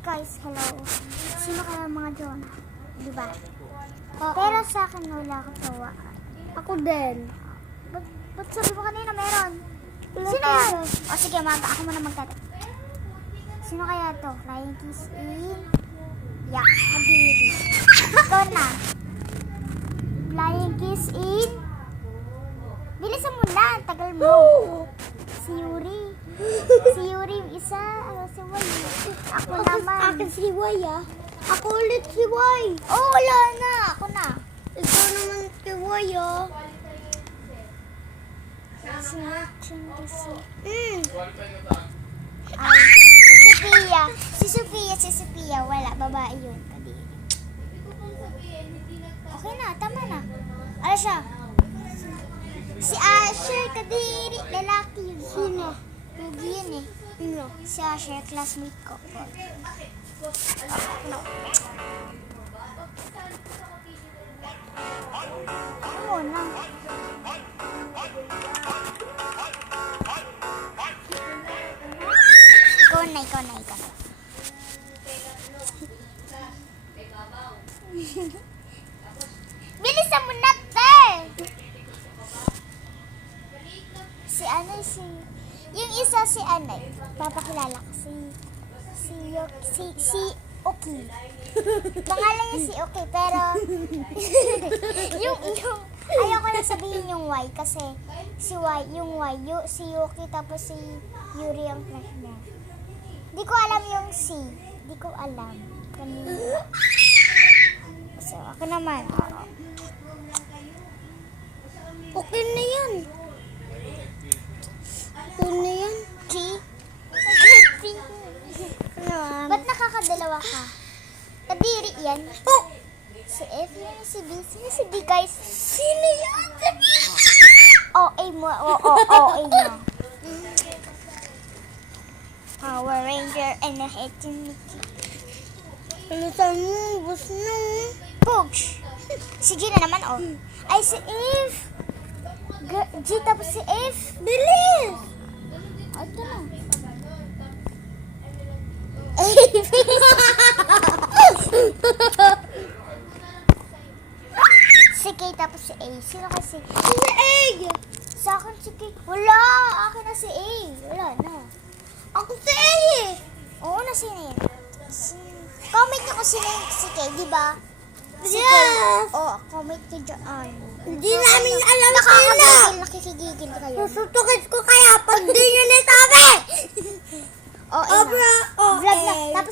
guys, hello. Sino kaya mga Jonah? Diba? Pero sa akin wala akong tawa. Ako din. Ba't sabi mo kanina meron? Wala Sino pa. yan? O sige, ako muna magtatanong. Sino kaya to? Flying Kiss in... Yak, Habiri. Ikaw na. Flying Kiss in... Bilisan mo na, tagal mo. Si Yuri. Si Yuri yung isa. Si Wai. Ako naman. Akin si Wai ah. Ako ulit si Wai. Oh, wala na. Ako na. Ikaw naman si Wai ah. Si Chingy. Mm. Ay, si Sophia. Si Sophia. Wala, babae yun. Kadiri. Okay na, tama na. Ano siya? Si Asher, kadiri. Lalaki yun. Sino? Pugi yun eh. Sino? Si Asher, classmate ko. Ano na? Ikaw na. Bilisan mo na, te! Yung isa si papakilala ko, si Oki. Pangalan niya si Oki, pero yung ayaw ko na sabihin yung Y kasi si Yuki tapos si Yuri ang crush niya. Di ko alam yung C. Di ko alam. Kanina. So, ako naman. Okay na yan. Okay na yan. G? Ano? Ba't nakakadalawa ka? Kadiri yan. Oh! Si F, yun si B. Sino si B, guys? Sino yan? OA mo. OA mo. Power Ranger and a head to Mickey. Ano sa mo? Bus na. Pugs. Si G na naman, oh. Ay, si F. G tapos si F. Bilis! Ito na. Si K tapos si A. Sino kasi? Si Egg! Sa akin si K. Wala! Akin na si A. Wala na. Ako si Egg eh! Oo na, sino yun? Comment nyo kung sino yung si K, di ba? Si K. Yes! Oo, comment nyo dyan. Hindi namin alam sila! Nakikigigil kayo. Susutukit ko kaya pag di nyo nasabi! Oo, Obra, Vlog na. Tapos